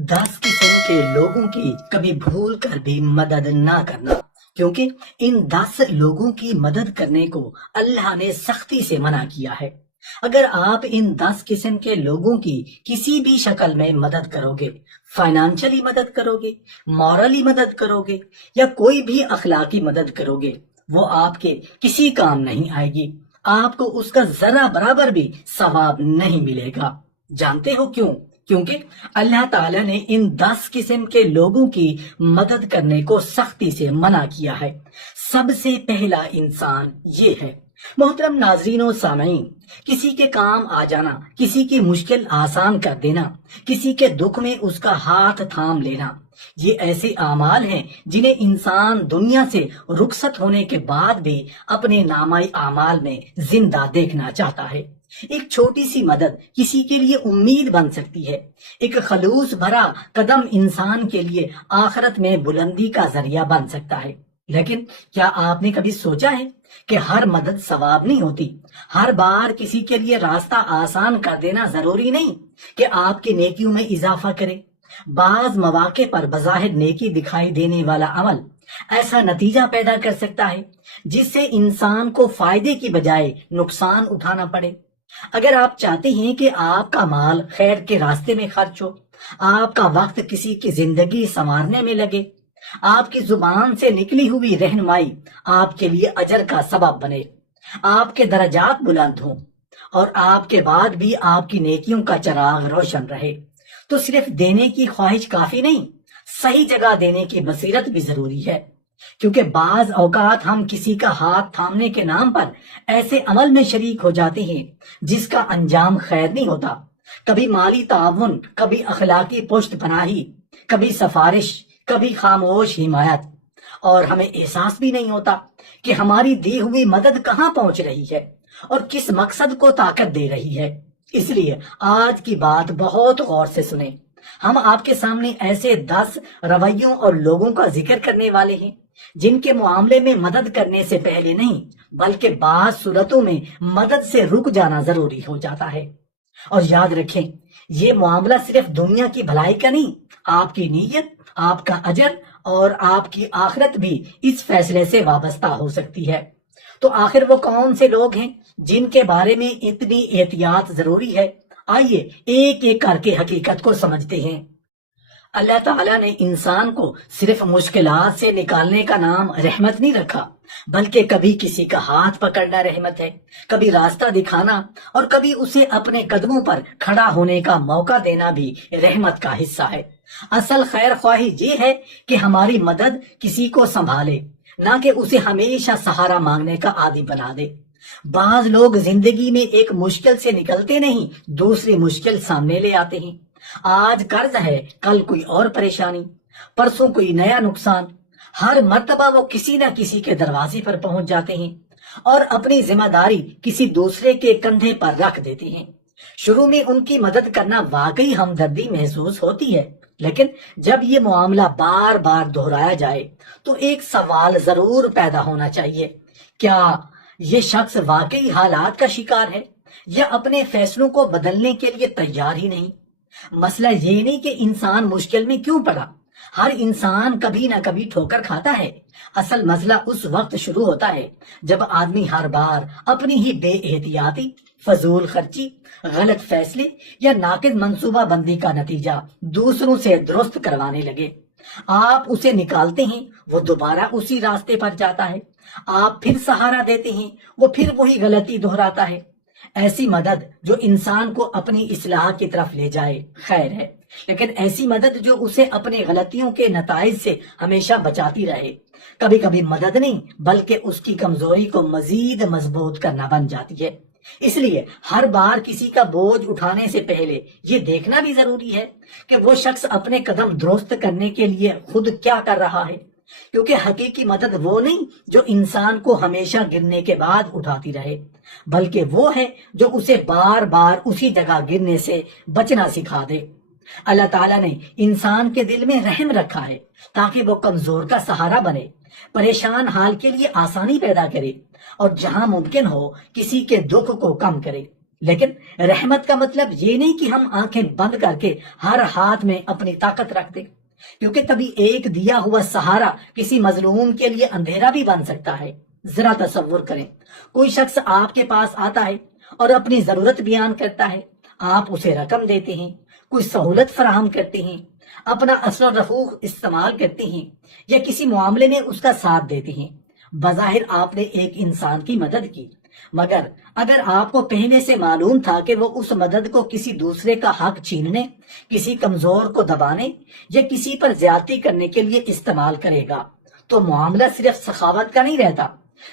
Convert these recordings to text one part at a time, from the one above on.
10 قسم کے لوگوں کی کبھی بھول کر بھی مدد نہ کرنا، کیونکہ ان 10 لوگوں کی مدد کرنے کو اللہ نے سختی سے منع کیا ہے۔ اگر آپ ان 10 قسم کے لوگوں کی کسی بھی شکل میں مدد کرو گے، فائنانشلی مدد کرو گے، مورلی مدد کرو گے یا کوئی بھی اخلاقی مدد کرو گے، وہ آپ کے کسی کام نہیں آئے گی، آپ کو اس کا ذرا برابر بھی ثواب نہیں ملے گا۔ جانتے ہو کیوں؟ کیونکہ اللہ تعالیٰ نے ان 10 قسم کے لوگوں کی مدد کرنے کو سختی سے منع کیا ہے۔ سب سے پہلا انسان یہ ہے۔ محترم ناظرین و سامعین، کسی کے کام آ جانا، کسی کی مشکل آسان کر دینا، کسی کے دکھ میں اس کا ہاتھ تھام لینا، یہ ایسے اعمال ہیں جنہیں انسان دنیا سے رخصت ہونے کے بعد بھی اپنے نامہ اعمال میں زندہ دیکھنا چاہتا ہے۔ ایک چھوٹی سی مدد کسی کے لیے امید بن سکتی ہے، ایک خلوص بھرا قدم انسان کے لیے آخرت میں بلندی کا ذریعہ بن سکتا ہے۔ لیکن کیا آپ نے کبھی سوچا ہے کہ ہر مدد ثواب نہیں ہوتی؟ ہر بار کسی کے لیے راستہ آسان کر دینا ضروری نہیں کہ آپ کی نیکیوں میں اضافہ کرے۔ بعض مواقع پر بظاہر نیکی دکھائی دینے والا عمل ایسا نتیجہ پیدا کر سکتا ہے جس سے انسان کو فائدے کی بجائے نقصان اٹھانا پڑے۔ اگر آپ چاہتے ہیں کہ آپ کا مال خیر کے راستے میں خرچ ہو، آپ کا وقت کسی کی زندگی سنوارنے میں لگے، آپ کی زبان سے نکلی ہوئی رہنمائی آپ کے لیے اجر کا سبب بنے، آپ کے درجات بلند ہوں اور آپ کے بعد بھی آپ کی نیکیوں کا چراغ روشن رہے، تو صرف دینے کی خواہش کافی نہیں، صحیح جگہ دینے کی بصیرت بھی ضروری ہے۔ کیونکہ بعض اوقات ہم کسی کا ہاتھ تھامنے کے نام پر ایسے عمل میں شریک ہو جاتے ہیں جس کا انجام خیر نہیں ہوتا۔ کبھی مالی تعاون، کبھی اخلاقی پشت پناہی، کبھی سفارش، کبھی خاموش حمایت، اور ہمیں احساس بھی نہیں ہوتا کہ ہماری دی ہوئی مدد کہاں پہنچ رہی ہے اور کس مقصد کو طاقت دے رہی ہے۔ اس لیے آج کی بات بہت غور سے سنیں۔ ہم آپ کے سامنے ایسے 10 رویوں اور لوگوں کا ذکر کرنے والے ہیں جن کے معاملے میں مدد کرنے سے پہلے نہیں بلکہ بعض صورتوں میں مدد سے رک جانا ضروری ہو جاتا ہے۔ اور یاد رکھیں، یہ معاملہ صرف دنیا کی بھلائی کا نہیں، آپ کی نیت، آپ کا اجر اور آپ کی آخرت بھی اس فیصلے سے وابستہ ہو سکتی ہے۔ تو آخر وہ کون سے لوگ ہیں جن کے بارے میں اتنی احتیاط ضروری ہے؟ آئیے ایک ایک کر کے حقیقت کو سمجھتے ہیں۔ اللہ تعالیٰ نے انسان کو صرف مشکلات سے نکالنے کا نام رحمت نہیں رکھا، بلکہ کبھی کسی کا ہاتھ پکڑنا رحمت ہے، کبھی راستہ دکھانا اور کبھی اسے اپنے قدموں پر کھڑا ہونے کا موقع دینا بھی رحمت کا حصہ ہے۔ اصل خیر خواہی یہ ہے کہ ہماری مدد کسی کو سنبھالے، نہ کہ اسے ہمیشہ سہارا مانگنے کا عادی بنا دے۔ بعض لوگ زندگی میں ایک مشکل سے نکلتے نہیں، دوسری مشکل سامنے لے آتے ہیں۔ آج قرض ہے، کل کوئی اور پریشانی، پرسوں کوئی نیا نقصان۔ ہر مرتبہ وہ کسی نہ کسی کے دروازے پر پہنچ جاتے ہیں اور اپنی ذمہ داری کسی دوسرے کے کندھے پر رکھ دیتے ہیں۔ شروع میں ان کی مدد کرنا واقعی ہمدردی محسوس ہوتی ہے، لیکن جب یہ معاملہ بار بار دہرایا جائے تو ایک سوال ضرور پیدا ہونا چاہیے: کیا یہ شخص واقعی حالات کا شکار ہے یا اپنے فیصلوں کو بدلنے کے لیے تیار ہی نہیں؟ مسئلہ یہ نہیں کہ انسان مشکل میں کیوں پڑا، ہر انسان کبھی نہ کبھی ٹھوکر کھاتا ہے۔ اصل مسئلہ اس وقت شروع ہوتا ہے جب آدمی ہر بار اپنی ہی بے احتیاطی، فضول خرچی، غلط فیصلے یا ناقص منصوبہ بندی کا نتیجہ دوسروں سے درست کروانے لگے۔ آپ اسے نکالتے ہیں، وہ دوبارہ اسی راستے پر جاتا ہے، آپ پھر سہارا دیتے ہیں، وہ پھر وہی غلطی دہراتا ہے۔ ایسی مدد جو انسان کو اپنی اصلاح کی طرف لے جائے خیر ہے، لیکن ایسی مدد جو اسے اپنے غلطیوں کے نتائج سے ہمیشہ بچاتی رہے، کبھی کبھی مدد نہیں بلکہ اس کی کمزوری کو مزید مضبوط کرنا بن جاتی ہے۔ اس لیے ہر بار کسی کا بوجھ اٹھانے سے پہلے یہ دیکھنا بھی ضروری ہے کہ وہ شخص اپنے قدم درست کرنے کے لیے خود کیا کر رہا ہے، کیونکہ حقیقی مدد وہ نہیں جو انسان کو ہمیشہ گرنے کے بعد اٹھاتی رہے، بلکہ وہ ہے جو اسے بار بار اسی جگہ گرنے سے بچنا سکھا دے۔ اللہ تعالیٰ نے انسان کے دل میں رحم رکھا ہے تاکہ وہ کمزور کا سہارا بنے، پریشان حال کے لیے آسانی پیدا کرے اور جہاں ممکن ہو کسی کے دکھ کو کم کرے۔ لیکن رحمت کا مطلب یہ نہیں کہ ہم آنکھیں بند کر کے ہر ہاتھ میں اپنی طاقت رکھ دیں، کیونکہ کبھی ایک دیا ہوا سہارا کسی مظلوم کے لیے اندھیرا بھی بن سکتا ہے۔ ذرا تصور کریں، کوئی شخص آپ کے پاس آتا ہے اور اپنی ضرورت بیان کرتا ہے، آپ اسے رقم دیتے ہیں، کوئی سہولت فراہم کرتے ہیں، اپنا اثر و رفوق استعمال کرتے ہیں یا کسی معاملے میں اس کا ساتھ دیتے ہیں۔ بظاہر آپ نے ایک انسان کی مدد کی، مگر اگر آپ کو پہلے سے معلوم تھا کہ وہ اس مدد کو کسی دوسرے کا حق چھیننے، کسی کمزور کو دبانے یا کسی پر زیادتی کرنے کے لیے استعمال کرے گا، تو معاملہ صرف سخاوت کا نہیں رہتا۔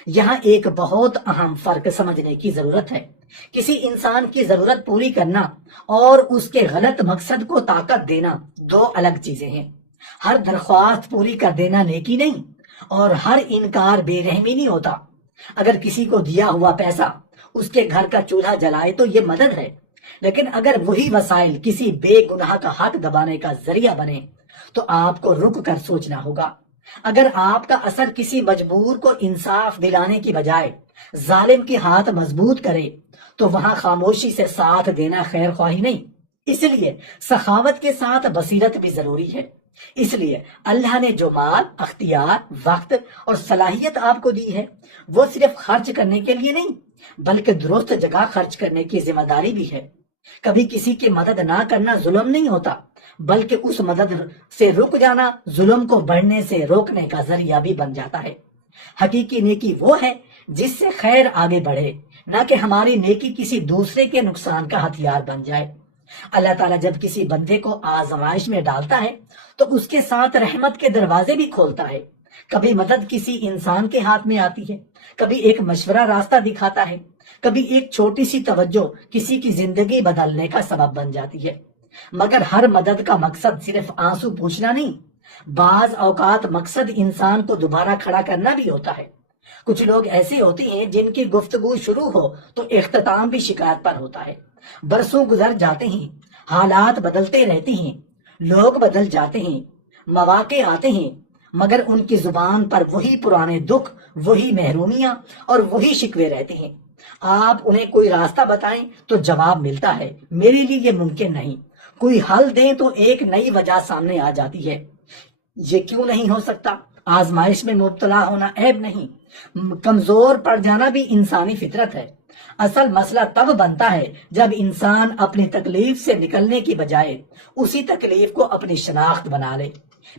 یہاں ایک بہت اہم فرق سمجھنے کی ضرورت ہے۔ کسی انسان کی ضرورت پوری کرنا اور اس کے غلط مقصد کو طاقت دینا دو الگ چیزیں ہیں۔ ہر درخواست پوری کر دینا نیکی نہیں، اور ہر انکار بے رحمی نہیں ہوتا۔ اگر کسی کو دیا ہوا پیسہ اس کے گھر کا چولہا جلائے تو یہ مدد ہے، لیکن اگر وہی وسائل کسی بے گناہ کا حق دبانے کا ذریعہ بنے تو آپ کو رک کر سوچنا ہوگا۔ اگر آپ کا اثر کسی مجبور کو انصاف دلانے کی بجائے ظالم کے ہاتھ مضبوط کرے تو وہاں خاموشی سے ساتھ دینا خیر خواہی نہیں۔ اس لیے سخاوت کے ساتھ بصیرت بھی ضروری ہے۔ اس لیے اللہ نے جو مال، اختیار، وقت اور صلاحیت آپ کو دی ہے وہ صرف خرچ کرنے کے لیے نہیں بلکہ درست جگہ خرچ کرنے کی ذمہ داری بھی ہے۔ کبھی کسی کی مدد نہ کرنا ظلم نہیں ہوتا، بلکہ اس مدد سے رک جانا ظلم کو بڑھنے سے روکنے کا ذریعہ بھی بن جاتا ہے۔ حقیقی نیکی وہ ہے جس سے خیر آگے بڑھے، نہ کہ ہماری نیکی کسی دوسرے کے نقصان کا ہتھیار بن جائے۔ اللہ تعالیٰ جب کسی بندے کو آزمائش میں ڈالتا ہے تو اس کے ساتھ رحمت کے دروازے بھی کھولتا ہے۔ کبھی مدد کسی انسان کے ہاتھ میں آتی ہے، کبھی ایک مشورہ راستہ دکھاتا ہے، کبھی ایک چھوٹی سی توجہ کسی کی زندگی بدلنے کا سبب بن جاتی ہے۔ مگر ہر مدد کا مقصد صرف آنسو پوچھنا نہیں، بعض اوقات مقصد انسان کو دوبارہ کھڑا کرنا بھی ہوتا ہے۔ کچھ لوگ ایسے ہوتے ہیں جن کی گفتگو شروع ہو تو اختتام بھی شکایت پر ہوتا ہے۔ برسوں گزر جاتے ہیں، حالات بدلتے رہتے ہیں، لوگ بدل جاتے ہیں، مواقع آتے ہیں، مگر ان کی زبان پر وہی پرانے دکھ، وہی محرومیاں اور وہی شکوے رہتے ہیں۔ آپ انہیں کوئی راستہ بتائیں تو جواب ملتا ہے، میرے لیے یہ ممکن نہیں۔ کوئی حل دیں تو ایک نئی وجہ سامنے آ جاتی ہے، یہ کیوں نہیں ہو سکتا؟ آزمائش میں مبتلا ہونا عیب نہیں، کمزور پڑ جانا بھی انسانی فطرت ہے۔ اصل مسئلہ تب بنتا ہے جب انسان اپنی تکلیف سے نکلنے کی بجائے اسی تکلیف کو اپنی شناخت بنا لے۔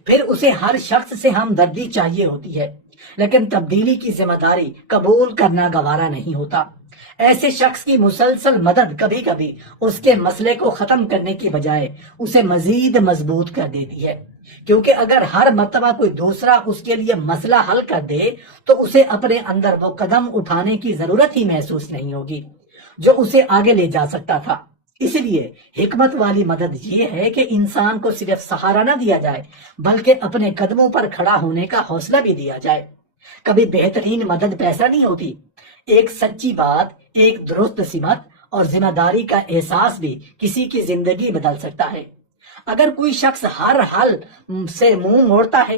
پھر اسے ہر شخص سے ہمدردی چاہیے ہوتی ہے، لیکن تبدیلی کی ذمہ داری قبول کرنا گوارا نہیں ہوتا۔ ایسے شخص کی مسلسل مدد کبھی کبھی اس کے مسئلے کو ختم کرنے کی بجائے اسے مزید مضبوط کر دیتی ہے، کیونکہ اگر ہر مرتبہ کوئی دوسرا اس کے لیے مسئلہ حل کر دے تو اسے اپنے اندر وہ قدم اٹھانے کی ضرورت ہی محسوس نہیں ہوگی جو اسے آگے لے جا سکتا تھا۔ اس لیے حکمت والی مدد یہ ہے کہ انسان کو صرف سہارا نہ دیا جائے بلکہ اپنے قدموں پر کھڑا ہونے کا حوصلہ بھی دیا جائے۔ کبھی بہترین مدد پیسہ نہیں ہوتی، ایک سچی بات، ایک درست سمت اور ذمہ داری کا احساس بھی کسی کی زندگی بدل سکتا ہے۔ اگر کوئی شخص ہر حل سے منہ موڑتا ہے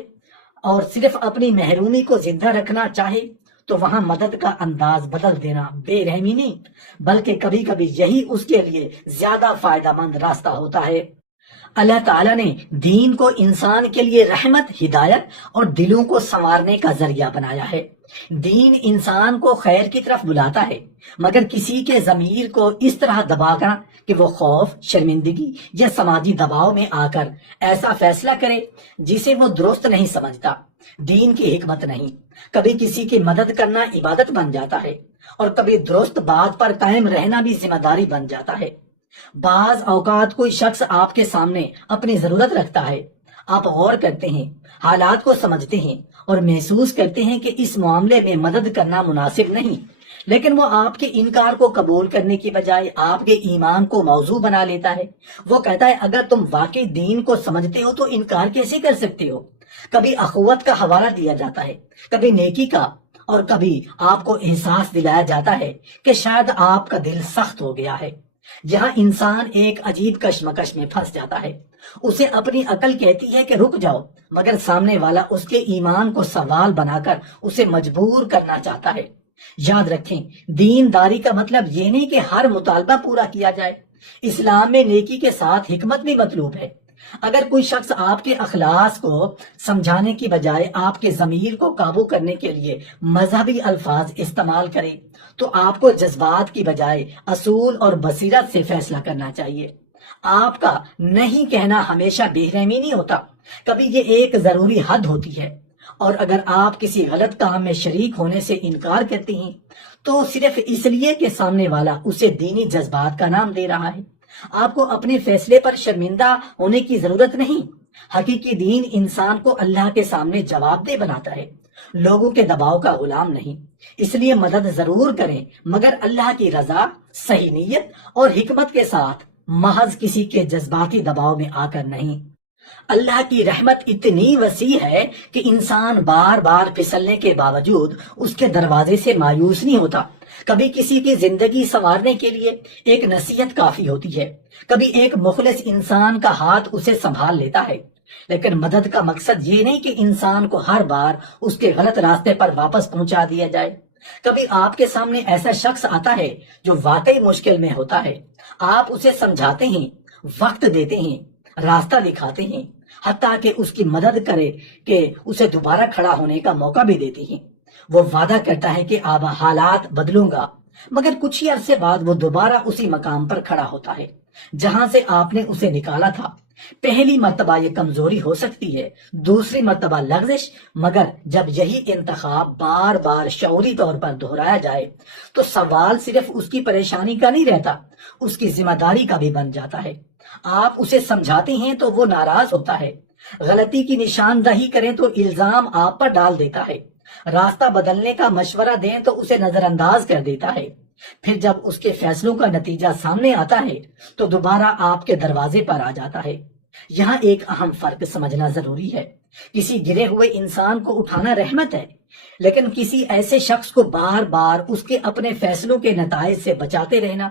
اور صرف اپنی محرومی کو زندہ رکھنا چاہے تو وہاں مدد کا انداز بدل دینا بے رحمی نہیں بلکہ کبھی کبھی یہی اس کے لیے زیادہ فائدہ مند راستہ ہوتا ہے۔ اللہ تعالیٰ نے دین کو انسان کے لیے رحمت، ہدایت اور دلوں کو سنوارنے کا ذریعہ بنایا ہے۔ دین انسان کو خیر کی طرف بلاتا ہے، مگر کسی کے ضمیر کو اس طرح دبا کر کہ وہ خوف، شرمندگی یا سماجی دباؤ میں آ کر ایسا فیصلہ کرے جسے وہ درست نہیں سمجھتا، دین کی حکمت نہیں۔ کبھی کسی کی مدد کرنا عبادت بن جاتا ہے اور کبھی درست بات پر قائم رہنا بھی ذمہ داری بن جاتا ہے۔ بعض اوقات کوئی شخص آپ کے سامنے اپنی ضرورت رکھتا ہے، آپ غور کرتے ہیں، حالات کو سمجھتے ہیں اور محسوس کرتے ہیں کہ اس معاملے میں مدد کرنا مناسب نہیں، لیکن وہ آپ کے انکار کو قبول کرنے کی بجائے آپ کے ایمان کو موضوع بنا لیتا ہے۔ وہ کہتا ہے اگر تم واقعی دین کو سمجھتے ہو تو انکار کیسے کر سکتے ہو؟ کبھی اخوت کا حوالہ دیا جاتا ہے، کبھی نیکی کا، اور کبھی آپ کو احساس دلایا جاتا ہے کہ شاید آپ کا دل سخت ہو گیا ہے۔ جہاں انسان ایک عجیب کشمکش میں پھنس جاتا ہے، اسے اپنی عقل کہتی ہے کہ رک جاؤ، مگر سامنے والا اس کے ایمان کو سوال بنا کر اسے مجبور کرنا چاہتا ہے۔ یاد رکھیں، دینداری کا مطلب یہ نہیں کہ ہر مطالبہ پورا کیا جائے۔ اسلام میں نیکی کے ساتھ حکمت بھی مطلوب ہے۔ اگر کوئی شخص آپ کے اخلاص کو سمجھانے کی بجائے آپ کے ضمیر کو قابو کرنے کے لیے مذہبی الفاظ استعمال کرے تو آپ کو جذبات کی بجائے اصول اور بصیرت سے فیصلہ کرنا چاہیے۔ آپ کا نہیں کہنا ہمیشہ بے رحمی نہیں ہوتا، کبھی یہ ایک ضروری حد ہوتی ہے۔ اور اگر آپ کسی غلط کام میں شریک ہونے سے انکار کرتے ہیں تو صرف اس لیے کہ سامنے والا اسے دینی جذبات کا نام دے رہا ہے، آپ کو اپنے فیصلے پر شرمندہ ہونے کی ضرورت نہیں۔ حقیقی دین انسان کو اللہ کے سامنے جواب دہ بناتا ہے، لوگوں کے دباؤ کا غلام نہیں۔ اس لیے مدد ضرور کریں، مگر اللہ کی رضا، صحیح نیت اور حکمت کے ساتھ، محض کسی کے جذباتی دباؤ میں آ کر نہیں۔ اللہ کی رحمت اتنی وسیع ہے کہ انسان بار بار پھسلنے کے باوجود اس کے دروازے سے مایوس نہیں ہوتا۔ کبھی کسی کی زندگی سنوارنے کے لیے ایک نصیحت کافی ہوتی ہے، کبھی ایک مخلص انسان کا ہاتھ اسے سنبھال لیتا ہے۔ لیکن مدد کا مقصد یہ نہیں کہ انسان کو ہر بار اس کے غلط راستے پر واپس پہنچا دیا جائے۔ کبھی آپ کے سامنے ایسا شخص آتا ہے جو واقعی مشکل میں ہوتا ہے، آپ اسے سمجھاتے ہیں، وقت دیتے ہیں، راستہ دکھاتے ہیں، حتیٰ کہ اس کی مدد کرے کہ اسے دوبارہ کھڑا ہونے کا موقع بھی دیتے ہیں۔ وہ وعدہ کرتا ہے کہ اب حالات بدلوں گا، مگر کچھ ہی عرصے بعد وہ دوبارہ اسی مقام پر کھڑا ہوتا ہے جہاں سے آپ نے اسے نکالا تھا۔ پہلی مرتبہ یہ کمزوری ہو سکتی ہے، دوسری مرتبہ لغزش، مگر جب یہی انتخاب بار بار شعوری طور پر دہرایا جائے تو سوال صرف اس کی پریشانی کا نہیں رہتا، اس کی ذمہ داری کا بھی بن جاتا ہے۔ آپ اسے سمجھاتے ہیں تو وہ ناراض ہوتا ہے، غلطی کی نشاندہی کریں تو الزام آپ پر ڈال دیتا ہے، راستہ بدلنے کا مشورہ دیں تو اسے نظر انداز کر دیتا ہے۔ پھر جب اس کے فیصلوں کا نتیجہ سامنے آتا ہے تو دوبارہ آپ کے دروازے پر آ جاتا ہے۔ یہاں ایک اہم فرق سمجھنا ضروری ہے۔ کسی گرے ہوئے انسان کو اٹھانا رحمت ہے، لیکن کسی ایسے شخص کو بار بار اس کے اپنے فیصلوں کے نتائج سے بچاتے رہنا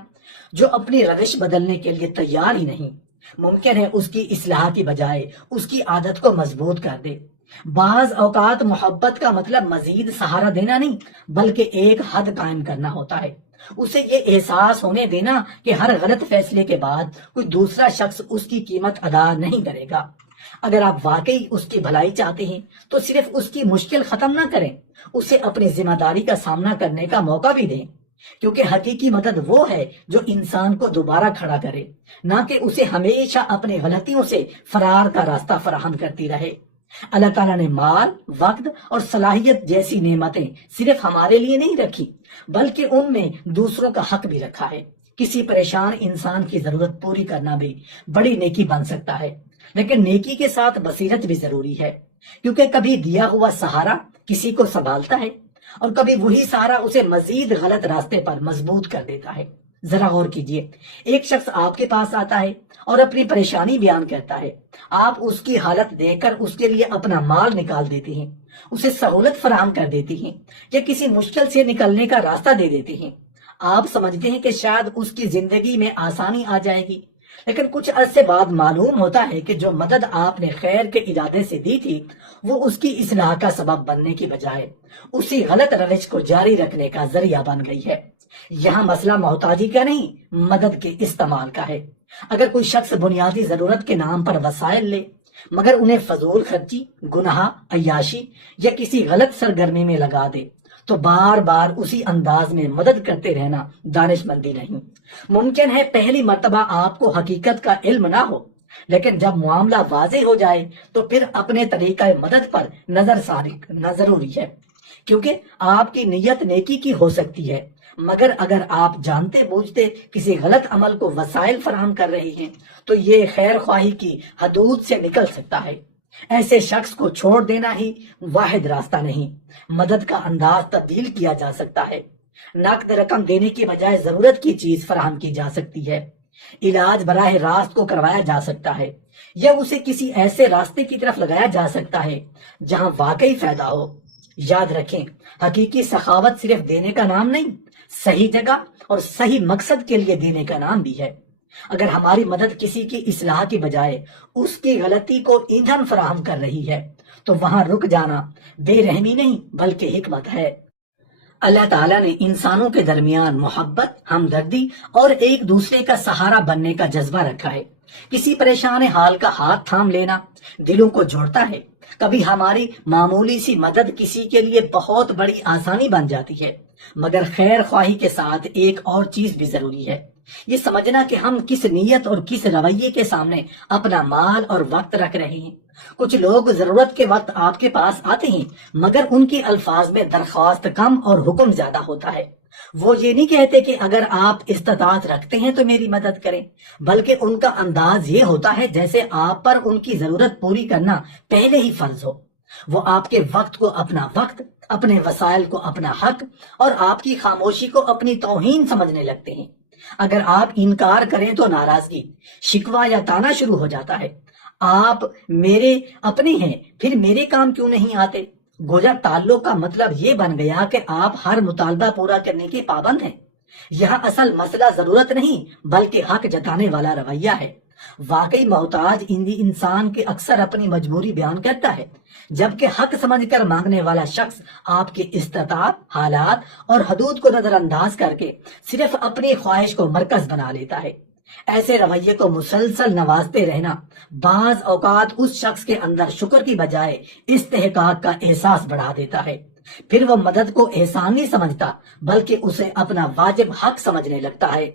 جو اپنی روش بدلنے کے لیے تیار ہی نہیں، ممکن ہے اس کی اصلاح کی بجائے اس کی عادت کو مضبوط کر دے۔ بعض اوقات محبت کا مطلب مزید سہارا دینا نہیں، بلکہ ایک حد قائم کرنا ہوتا ہے، اسے یہ احساس ہونے دینا کہ ہر غلط فیصلے کے بعد کوئی دوسرا شخص اس کی قیمت ادا نہیں کرے گا۔ اگر آپ واقعی اس کی بھلائی چاہتے ہیں تو صرف اس کی مشکل ختم نہ کریں، اسے اپنی ذمہ داری کا سامنا کرنے کا موقع بھی دیں، کیونکہ حقیقی مدد وہ ہے جو انسان کو دوبارہ کھڑا کرے، نہ کہ اسے ہمیشہ اپنی غلطیوں سے فرار کا راستہ فراہم کرتی رہے۔ اللہ تعالیٰ نے مال، وقت اور صلاحیت جیسی نعمتیں صرف ہمارے لیے نہیں رکھی، بلکہ ان میں دوسروں کا حق بھی رکھا ہے۔ کسی پریشان انسان کی ضرورت پوری کرنا بھی بڑی نیکی بن سکتا ہے، لیکن نیکی کے ساتھ بصیرت بھی ضروری ہے، کیونکہ کبھی دیا ہوا سہارا کسی کو سنبھالتا ہے اور کبھی وہی سہارا اسے مزید غلط راستے پر مضبوط کر دیتا ہے۔ ذرا غور کیجئے، ایک شخص آپ کے پاس آتا ہے اور اپنی پریشانی بیان کرتا ہے، آپ اس کی حالت دیکھ کر اس کے لیے اپنا مال نکال دیتے ہیں، اسے سہولت فراہم کر دیتے ہیں یا کسی مشکل سے نکلنے کا راستہ دے دیتے ہیں۔ آپ سمجھتے ہیں کہ شاید اس کی زندگی میں آسانی آ جائے گی، لیکن کچھ عرصے بعد معلوم ہوتا ہے کہ جو مدد آپ نے خیر کے ارادے سے دی تھی وہ اس کی اصلاح کا سبب بننے کی بجائے اسی غلط روش کو جاری رکھنے کا ذریعہ بن گئی ہے۔ یہاں مسئلہ محتاجی کا نہیں، مدد کے استعمال کا ہے۔ اگر کوئی شخص بنیادی ضرورت کے نام پر وسائل لے مگر انہیں فضول خرچی، گناہ، عیاشی یا کسی غلط سرگرمی میں لگا دے تو بار بار اسی انداز میں مدد کرتے رہنا دانش مندی نہیں۔ ممکن ہے پہلی مرتبہ آپ کو حقیقت کا علم نہ ہو، لیکن جب معاملہ واضح ہو جائے تو پھر اپنے طریقہ مدد پر نظر ثانی کرنا ضروری ہے، کیونکہ آپ کی نیت نیکی کی ہو سکتی ہے، مگر اگر آپ جانتے بوجھتے کسی غلط عمل کو وسائل فراہم کر رہے ہیں تو یہ خیر خواہی کی حدود سے نکل سکتا ہے۔ ایسے شخص کو چھوڑ دینا ہی واحد راستہ نہیں، مدد کا انداز تبدیل کیا جا سکتا ہے۔ نقد رقم دینے کی بجائے ضرورت کی چیز فراہم کی جا سکتی ہے، علاج براہ راست کو کروایا جا سکتا ہے یا اسے کسی ایسے راستے کی طرف لگایا جا سکتا ہے جہاں واقعی فائدہ ہو۔ یاد رکھیں، حقیقی سخاوت صرف دینے کا نام نہیں، صحیح جگہ اور صحیح مقصد کے لیے دینے کا نام بھی ہے۔ اگر ہماری مدد کسی کی اصلاح کی بجائے اس کی غلطی کو ایندھن فراہم کر رہی ہے تو وہاں رک جانا بے رحمی نہیں بلکہ حکمت ہے۔ اللہ تعالیٰ نے انسانوں کے درمیان محبت، ہمدردی اور ایک دوسرے کا سہارا بننے کا جذبہ رکھا ہے۔ کسی پریشان حال کا ہاتھ تھام لینا دلوں کو جوڑتا ہے۔ کبھی ہماری معمولی سی مدد کسی کے لیے بہت بڑی آسانی بن جاتی ہے، مگر خیر خواہی کے ساتھ ایک اور چیز بھی ضروری ہے، یہ سمجھنا کہ ہم کس نیت اور کس رویے کے سامنے اپنا مال اور وقت رکھ رہے ہیں۔ کچھ لوگ ضرورت کے وقت آپ کے پاس آتے ہیں، مگر ان کے الفاظ میں درخواست کم اور حکم زیادہ ہوتا ہے۔ وہ یہ نہیں کہتے کہ اگر آپ استطاعت رکھتے ہیں تو میری مدد کریں، بلکہ ان کا انداز یہ ہوتا ہے جیسے آپ پر ان کی ضرورت پوری کرنا پہلے ہی فرض ہو۔ وہ آپ کے وقت کو اپنا وقت، اپنے وسائل کو اپنا حق اور آپ کی خاموشی کو اپنی توہین سمجھنے لگتے ہیں۔ اگر آپ انکار کریں تو ناراضگی، شکوہ یا تانا شروع ہو جاتا ہے۔ آپ میرے اپنے ہیں، پھر میرے کام کیوں نہیں آتے؟ گویا تعلق کا مطلب یہ بن گیا کہ آپ ہر مطالبہ پورا کرنے کے پابند ہیں۔ یہاں اصل مسئلہ ضرورت نہیں بلکہ حق جتانے والا رویہ ہے۔ واقعی محتاج انسان کے اکثر اپنی مجبوری بیان کرتا ہے، جبکہ حق سمجھ کر مانگنے والا شخص آپ کے استطاعت، حالات اور حدود کو نظر انداز کر کے صرف اپنی خواہش کو مرکز بنا لیتا ہے۔ ایسے رویے کو مسلسل نوازتے رہنا بعض اوقات اس شخص کے اندر شکر کی بجائے استحقاق کا احساس بڑھا دیتا ہے۔ پھر وہ مدد کو احسان نہیں سمجھتا بلکہ اسے اپنا واجب حق سمجھنے لگتا ہے۔